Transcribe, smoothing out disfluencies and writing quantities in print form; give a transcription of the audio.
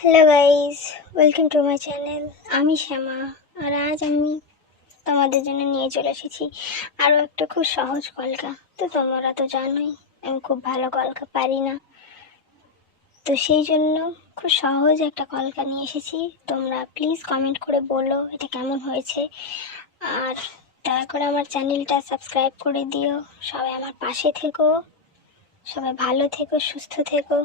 Hello guys, welcome to my channel. আমি শ্যামা, আর আজ আমি তোমাদের জন্য নিয়ে চলে এসেছি আরও একটা খুব সহজ কলকা। তো তোমরা তো জানোই আমি খুব ভালো কলকা পারি না, তো সেই জন্য খুব সহজ একটা কলকা নিয়ে এসেছি। তোমরা প্লিজ কমেন্ট করে বলো এটা কেমন হয়েছে, আর দয়া করে আমার চ্যানেলটা সাবস্ক্রাইব করে দিও। সবাই আমার পাশে থেকো, সবাই ভালো থেকো, সুস্থ থেকো।